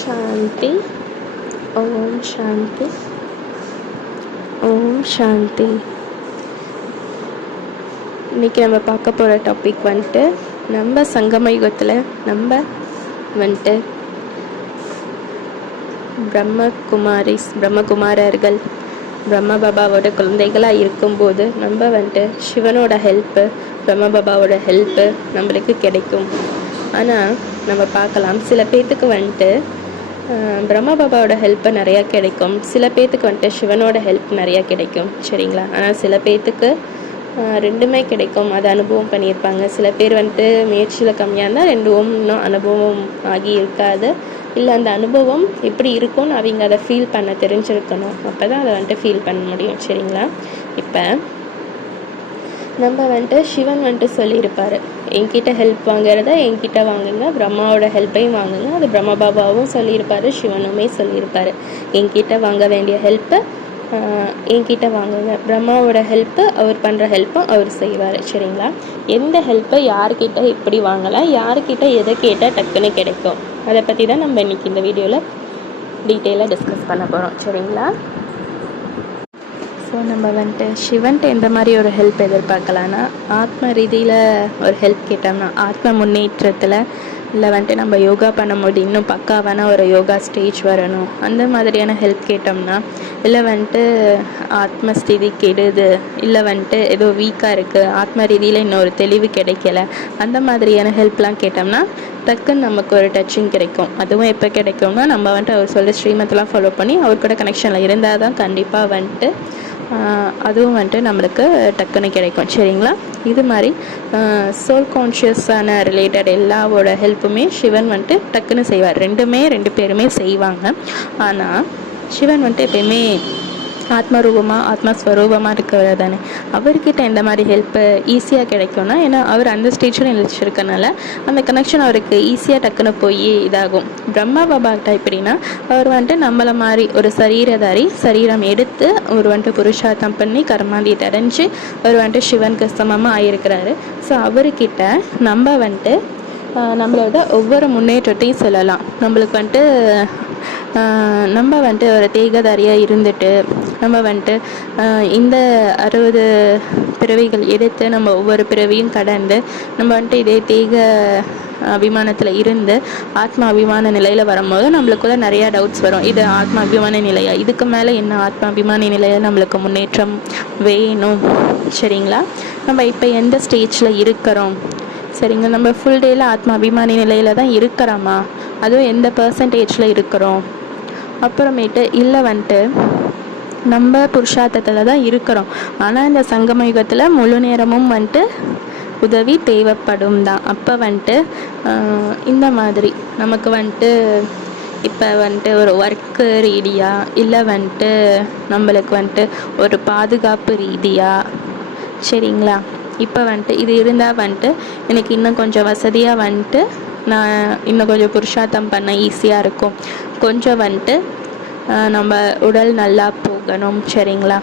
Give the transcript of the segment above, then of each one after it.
சாந்தி ஓம் சாந்தி ஓம் சாந்தி இன்றைக்கி நம்ம பார்க்க போகிற டாபிக் வந்துட்டு நம்ம சங்கம யுகத்தில் நம்ம வந்துட்டு பிரம்மகுமாரிஸ் பிரம்மகுமாரர்கள் பிரம்ம பாபாவோட குழந்தைகளாக இருக்கும்போது நம்ம வந்துட்டு சிவனோட ஹெல்ப்பு பிரம்ம பாபாவோட ஹெல்ப்பு நம்மளுக்கு கிடைக்கும். ஆனால் நம்ம பார்க்கலாம். சில பேர்த்துக்கு வந்துட்டு பிரம்மா பாபாவோட ஹெல்ப்பு நிறையா கிடைக்கும். சில பேர்த்துக்கு வந்துட்டு சிவனோட ஹெல்ப் நிறையா கிடைக்கும். சரிங்களா? ஆனால் சில பேர்த்துக்கு ரெண்டுமே கிடைக்கும். அது அனுபவம் பண்ணியிருப்பாங்க. சில பேர் வந்துட்டு முயற்சியில் கம்மியாக இருந்தால் ரெண்டும் இன்னும் அனுபவம் ஆகி இருக்காது. இல்லை அந்த அனுபவம் எப்படி இருக்கும்னு அவங்க அதை ஃபீல் பண்ண தெரிஞ்சிருக்கணும். அப்போ தான் அதை வந்துட்டு ஃபீல் பண்ண முடியும். சரிங்களா? இப்போ நம்ம வந்துட்டு சிவன் வந்துட்டு சொல்லியிருப்பார். என்கிட்ட ஹெல்ப் வாங்குறத என்கிட்ட வாங்குங்க. பிரம்மாவோட ஹெல்ப்பையும் வாங்குங்க. அது பிரம்ம பாபாவும் சொல்லியிருப்பாரு சிவனுமே சொல்லியிருப்பார். என்கிட்ட வாங்க வேண்டிய ஹெல்ப்பை என்கிட்ட வாங்குங்க. பிரம்மாவோட ஹெல்ப்பு அவர் பண்ணுற ஹெல்ப்பும் அவர் செய்வார். சரிங்களா? எந்த ஹெல்ப்பை யார்கிட்ட எப்படி வாங்கலாம் யார்கிட்ட எதை கேட்டால் டக்குன்னு கிடைக்கும்? அதை பற்றி தான் நம்ம இன்றைக்கி இந்த வீடியோவில் டீட்டெயிலாக டிஸ்கஸ் பண்ண போகிறோம் சரிங்களா? ஸோ நம்ம வந்துட்டு சிவன்ட்டு எந்த மாதிரி ஒரு ஹெல்ப் எதிர்பார்க்கலான்னா ஆத்ம ரீதியில் ஒரு ஹெல்ப் கேட்டோம்னா ஆத்ம முன்னேற்றத்தில் இல்லை வந்துட்டு நம்ம யோகா பண்ணும்போது இன்னும் பக்காவான ஒரு யோகா ஸ்டேஜ் வரணும் அந்த மாதிரியான ஹெல்ப் கேட்டோம்னா இல்லை வந்துட்டு ஆத்மஸ்திதி கெடுது இல்லை வந்துட்டு ஏதோ வீக்காக இருக்குது ஆத்ம ரீதியில் இன்னொரு தெளிவு கிடைக்கல அந்த மாதிரியான ஹெல்ப்லாம் கேட்டோம்னா டக்குன்னு நமக்கு ஒரு டச்சிங் கிடைக்கும். அதுவும் எப்போ கிடைக்கும்னா நம்ம வந்துட்டு அவர் சொல்ல ஸ்ரீமத்தெலாம் ஃபாலோ பண்ணி அவர் கூட கனெக்ஷனில் இருந்தால் தான் கண்டிப்பாக வந்துட்டு அதுவும் வந்துட்டு நம்மளுக்கு டக்குன்னு கிடைக்கும். சரிங்களா? இது மாதிரி சோல் கான்ஷியஸான ரிலேட்டட் எல்லாவோட ஹெல்ப்புமே சிவன் வந்துட்டு டக்குன்னு செய்வார். ரெண்டுமே ரெண்டு பேருமே செய்வாங்க. ஆனால் சிவன் வந்துட்டு எப்பயுமே ஆத்மரூபமாக ஆத்மஸ்வரூபமாக இருக்கிறவர் தானே. அவர்கிட்ட எந்த மாதிரி ஹெல்ப்பு ஈஸியாக கிடைக்கும்னா ஏன்னா அவர் அந்த ஸ்டேஜில் நிலச்சிருக்கனால அந்த கனெக்ஷன் அவருக்கு ஈஸியாக டக்குன்னு போய் இதாகும். பிரம்மா பாபாக்கிட்ட எப்படின்னா அவர் வந்துட்டு நம்மளை மாதிரி ஒரு சரீரதாரி சரீரம் எடுத்து ஒரு வந்துட்டு புருஷார்த்தம் பண்ணி கர்மாந்திட்டு அடைஞ்சு அவர் வந்துட்டு சிவனுக்கு சமமாக ஆகியிருக்கிறாரு ஸோ அவர்கிட்ட நம்ம வந்துட்டு நம்மளோட ஒவ்வொரு முன்னேற்றத்தையும் சொல்லலாம். நம்மளுக்கு வந்துட்டு நம்ம வந்துட்டு ஒரு தேகதாரியாக இருந்துட்டு நம்ம வந்துட்டு இந்த அறுபது பிறவிகள் எடுத்து நம்ம ஒவ்வொரு பிறவியும் கடந்து நம்ம வந்துட்டு இதே தேக அபிமானத்தில் இருந்து ஆத்மா அபிமான நிலையில் வரும்போது நம்மளுக்குள்ள நிறையா டவுட்ஸ் வரும். இது ஆத்மா அபிமான நிலையா? இதுக்கு மேலே என்ன ஆத்மா அபிமான நிலையில் நம்மளுக்கு முன்னேற்றம் வேணும்? சரிங்களா? நம்ம இப்போ எந்த ஸ்டேஜில் இருக்கிறோம்? சரிங்க நம்ம ஃபுல் டேயில் ஆத்மா அபிமானி நிலையில் தான் இருக்கிறோமா? அதுவும் எந்த பர்சன்டேஜில் இருக்கிறோம்? அப்புறமேட்டு இல்லை வந்துட்டு நம்ம புருஷார்த்தத்தில் தான் இருக்கிறோம். ஆனால் இந்த சங்கம யுகத்தில் முழு நேரமும் வந்துட்டு உதவி தேவைப்படும் தான். அப்போ வந்துட்டு இந்த மாதிரி நமக்கு வந்துட்டு இப்போ வந்துட்டு ஒரு ஒர்க்கு ரீதியாக இல்லை வந்துட்டு நம்மளுக்கு வந்துட்டு ஒரு பாதுகாப்பு ரீதியாக சரிங்களா? இப்போ வந்துட்டு இது இருந்தால் வந்துட்டு எனக்கு இன்னும் கொஞ்சம் வசதியாக வந்துட்டு நான் இன்னும் கொஞ்சம் புருஷார்த்தம் பண்ண ஈஸியாக இருக்கும். கொஞ்சம் வந்துட்டு நம்ம உடல் நல்லா போகணும் சரிங்களா?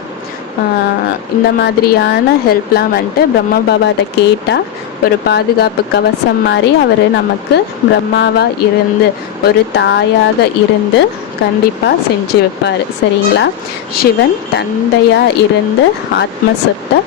இந்த மாதிரியான ஹெல்ப்லாம் வந்துட்டு பிரம்ம பாபாட்ட கேட்டால் ஒரு பாதுகாப்பு கவசம் மாதிரி அவர் நமக்கு பிரம்மாவாக இருந்து ஒரு தாயாக இருந்து கண்டிப்பாக செஞ்சு வைப்பார். சரிங்களா? சிவன் தந்தையாக இருந்து ஆத்ம சொத்தை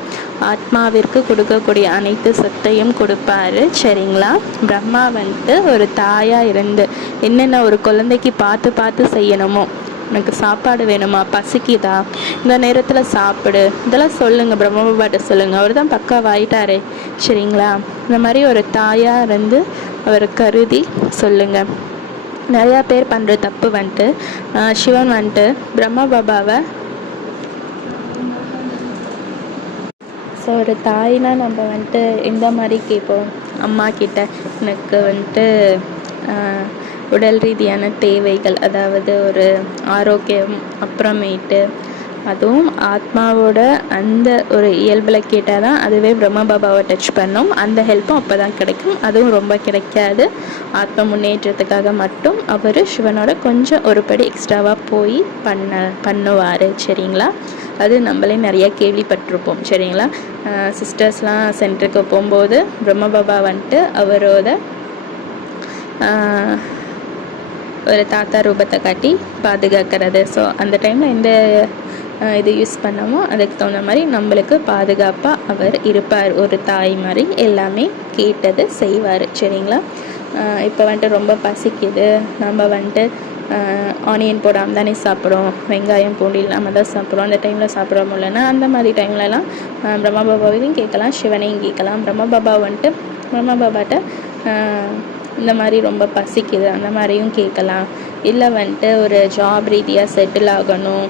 ஆத்மாவிற்கு கொடுக்கக்கூடிய அனைத்து சொத்தையும் கொடுப்பாரு. சரிங்களா? பிரம்மா வந்துட்டு ஒரு தாயாக இருந்து என்னென்ன ஒரு குழந்தைக்கு பார்த்து பார்த்து செய்யணுமோ உனக்கு சாப்பாடு வேணுமா? பசிக்குதா? இந்த நேரத்தில் சாப்பிடு. இதெல்லாம் சொல்லுங்கள் பிரம்மபாட்ட சொல்லுங்கள் அவர் தான் பக்காவாயிட்டாரே. சரிங்களா? இந்த மாதிரி ஒரு தாயாக இருந்து அவர் கருதி சொல்லுங்கள் நிறையா பேர் பண்ணுற தப்பு வந்துட்டு சிவன் வந்துட்டு பிரம்மா பாபாவை ஸோ ஒரு தாய்னா நம்ம வந்துட்டு இந்த மாதிரி கேட்போம்? அம்மா கிட்ட எனக்கு வந்துட்டு உடல் ரீதியான தேவைகள் அதாவது ஒரு ஆரோக்கியம் அப்புறமேட்டு அதுவும் ஆத்மாவோட அந்த ஒரு இயல்பில் கேட்டால் தான் அதுவே பிரம்ம பாபாவை டச் பண்ணும். அந்த ஹெல்ப்பும் அப்போ தான் கிடைக்கும். அதுவும் ரொம்ப கிடைக்காது. ஆத்ம முன்னேற்றத்துக்காக மட்டும் அவர் சிவனோட கொஞ்சம் ஒரு படி எக்ஸ்ட்ராவாக போய் பண்ண பண்ணுவார். சரிங்களா? அது நம்மளே நிறையா கேள்விப்பட்டிருப்போம். சரிங்களா? சிஸ்டர்ஸ்லாம் சென்டருக்கு போகும்போது பிரம்ம பாபா வந்துட்டு அவரோட ஒரு தாத்தா ரூபத்தை காட்டி பாதுகாக்கிறது. ஸோ அந்த டைமில் எந்த இது யூஸ் பண்ணமோ அதுக்கு தகுந்த மாதிரி நம்மளுக்கு பாதுகாப்பாக அவர் இருப்பார். ஒரு தாய் மாதிரி எல்லாமே கேட்டது செய்வார். சரிங்களா? இப்போ வந்துட்டு ரொம்ப பசிக்குது. நம்ம வந்துட்டு ஆனியன் போடாமல் தானே சாப்பிட்றோம். வெங்காயம் பூண்டு இல்லாமல் தான் சாப்பிட்றோம். அந்த டைமில் சாப்பிட முடியலன்னா அந்த மாதிரி டைம்லலாம் பிரம்மா பாபாவையும் கேட்கலாம் சிவனையும் கேட்கலாம். பிரம்மா பாபா வந்துட்டு பிரம்மா பாபாட்ட இந்த மாதிரி ரொம்ப பசிக்குது அந்த மாதிரியும் கேட்கலாம். இல்லை வந்துட்டு ஒரு ஜாப் ரீதியாக செட்டில் ஆகணும்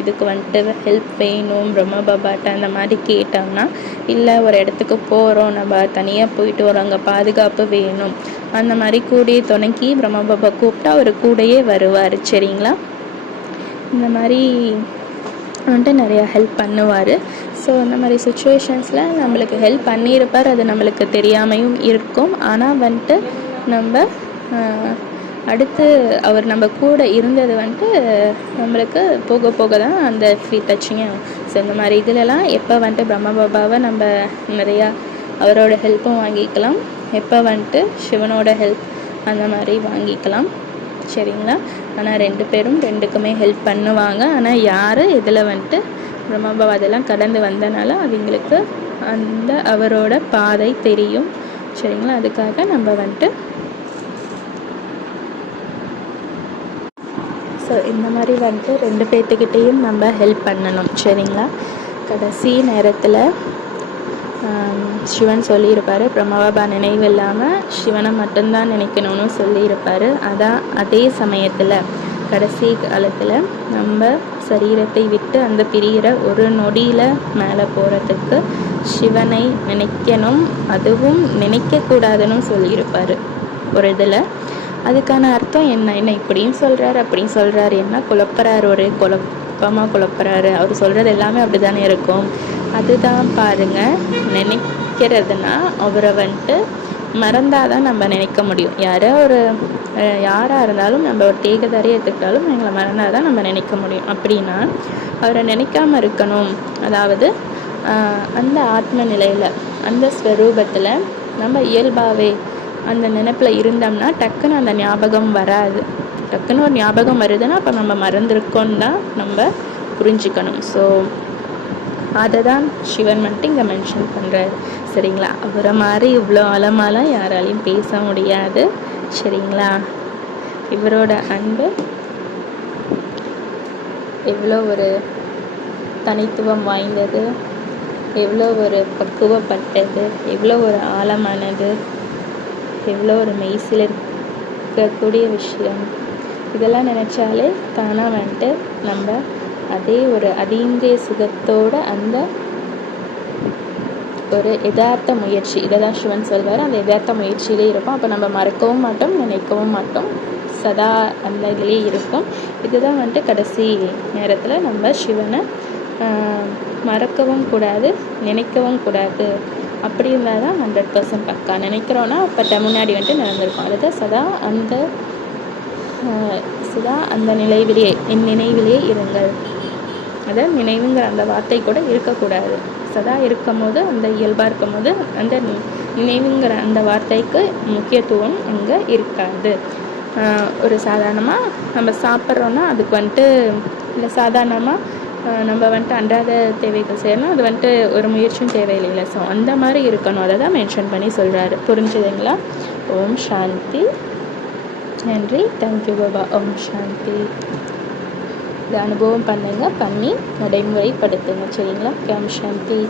இதுக்கு வந்துட்டு ஹெல்ப் வேணும் பிரம்ம பாபாட்ட அந்த மாதிரி கேட்டோம்னா இல்லை ஒரு இடத்துக்கு போகிறோம் நம்ம தனியாக போயிட்டு வரோம் அங்கே பாதுகாப்பு வேணும். அந்த மாதிரி கூடையை துணைக்கி பிரம்ம பாபா கூப்பிட்டா அவர் கூடயே வருவார் சரிங்களா? இந்த மாதிரி வந்துட்டு நிறையா ஹெல்ப் பண்ணுவார். ஸோ அந்த மாதிரி சுச்சுவேஷன்ஸில் நம்மளுக்கு ஹெல்ப் பண்ணியிருப்பார் அது நம்மளுக்கு தெரியாமையும் இருக்கும். ஆனால் வந்துட்டு நம்ம அடுத்து அவர் நம்ம கூட இருந்தது வந்துட்டு நம்மளுக்கு போக போக தான் அந்த ஃப்ரீ டச்சிங்கும் ஸோ இந்த மாதிரி இதுலலாம் எப்போ வந்துட்டு பிரம்ம பாபாவை நம்ம நிறையா அவரோட ஹெல்ப்பும் வாங்கிக்கலாம். எப்போ வந்துட்டு சிவனோட ஹெல்ப் அந்த மாதிரி வாங்கிக்கலாம். சரிங்களா? ஆனால் ரெண்டு பேரும் ரெண்டுக்குமே ஹெல்ப் பண்ணுவாங்க. ஆனால் யார் இதில் வந்துட்டு பிரம்மபாபா அதெல்லாம் கடந்து வந்தனால அவங்களுக்கு அந்த அவரோட பாதை தெரியும். சரிங்களா? அதுக்காக நம்ம வந்துட்டு ஸோ இந்த மாதிரி வந்துட்டு ரெண்டு பேர்த்துக்கிட்டேயும் நம்ம ஹெல்ப் பண்ணணும். சரிங்களா? கடைசி நேரத்தில் சிவன் சொல்லியிருப்பார் பிரம்மபாபா நினைவு இல்லாமல் சிவனை மட்டும்தான் நினைக்கணும்னு சொல்லியிருப்பார். அதான் அதே சமயத்தில் கடைசி காலத்தில் நம்ம சரீரத்தை விட்டு அந்த பிரிகிற ஒரு நொடியில் மேலே போகிறதுக்கு சிவனை நினைக்கணும். அதுவும் நினைக்கக்கூடாதுன்னு சொல்லியிருப்பார். ஒரு இதில் அதுக்கான அர்த்தம் என்ன? என்ன இப்படியும் சொல்கிறாரு அப்படியும் சொல்கிறாரு என்ன குழப்பறாரு ஒரு குழப்பமாக குழப்பறாரு. அவர் சொல்கிறது எல்லாமே அப்படி தானே இருக்கும். அதுதான் பாருங்க நினைக்கிறதுனா அவரை வந்துட்டு மறந்தால் தான் நம்ம நினைக்க முடியும். யாரோ ஒரு யாராக இருந்தாலும் நம்ம ஒரு தேகதாரியை எடுத்துக்கிட்டாலும் எங்களை மறந்தால் தான் நம்ம நினைக்க முடியும். அப்படின்னா அவரை நினைக்காம இருக்கணும். அதாவது அந்த ஆத்ம நிலையில் அந்த ஸ்வரூபத்தில் நம்ம இயல்பாகவே அந்த நினப்பில் இருந்தோம்னா டக்குன்னு அந்த ஞாபகம் வராது. டக்குன்னு ஒரு ஞாபகம் வருதுன்னா அப்போ நம்ம மறந்துருக்கோன்னு தான் நம்ம புரிஞ்சுக்கணும். ஸோ அதை தான் சிவன் வந்துட்டு இங்கே மென்ஷன் பண்ணுறாரு சரிங்களா? அவரை மாதிரி இவ்வளோ ஆழமாலாம் யாராலையும் பேச முடியாது. சரிங்களா? இவரோட அன்பு எவ்வளோ ஒரு தனித்துவம் வாய்ந்தது எவ்வளோ ஒரு பக்குவப்பட்டது எவ்வளோ ஒரு ஆழமானது. எவ்வளோ ஒரு மெய்சில் இருக்கக்கூடிய விஷயம். இதெல்லாம் நினச்சாலே தானாக வந்துட்டு நம்ம அதே ஒரு அதீந்திய சுகத்தோட அந்த ஒரு யதார்த்த முயற்சி. இதை தான் சிவன் சொல்வார். அந்த யதார்த்த முயற்சியிலே இருக்கும் அப்போ நம்ம மறக்கவும் மாட்டோம் நினைக்கவும் மாட்டோம். சதா அந்த இதுலேயே இருக்கும். இதுதான் வந்துட்டு கடைசி நேரத்தில் நம்ம சிவனை ஆஹ், மறக்கவும் கூடாது நினைக்கவும் கூடாது. அப்படி இருந்தால் தான் ஹண்ட்ரட் பர்சன்ட் பக்கா. நினைக்கிறோன்னா அப்போ முன்னாடி வந்துட்டு நடந்திருக்கும். அதுதான் சதா அந்த சதா அந்த நினைவிலேயே என் நினைவிலேயே இருங்கள். அதை நினைவுங்கிற அந்த வார்த்தை கூட இருக்கக்கூடாது. சதா இருக்கும் போது அந்த இயல்பாக இருக்கும் போது அந்த நினைவுங்கிற அந்த வார்த்தைக்கு முக்கியத்துவம் அங்கே இருக்காது. ஒரு சாதாரணமாக நம்ம சாப்பிட்றோன்னா அதுக்கு வந்துட்டு இல்லை சாதாரணமாக நம்ம வந்துட்டு அன்றாட தேவைகள் செய்யணும். அது வந்துட்டு ஒரு முயற்சியும் தேவையில்லைங்களா. ஸோ அந்த மாதிரி இருக்கணும். அதை தான் மென்ஷன் பண்ணி சொல்கிறாரு புரிஞ்சுதுங்களா? ஓம் சாந்தி. நன்றி. தேங்க்யூ பாபா ஓம் சாந்தி. இதை அனுபவம் பண்ணுங்க. பண்ணி நடைமுறைப்படுத்துங்க. சரிங்களா? ஓம் சாந்தி.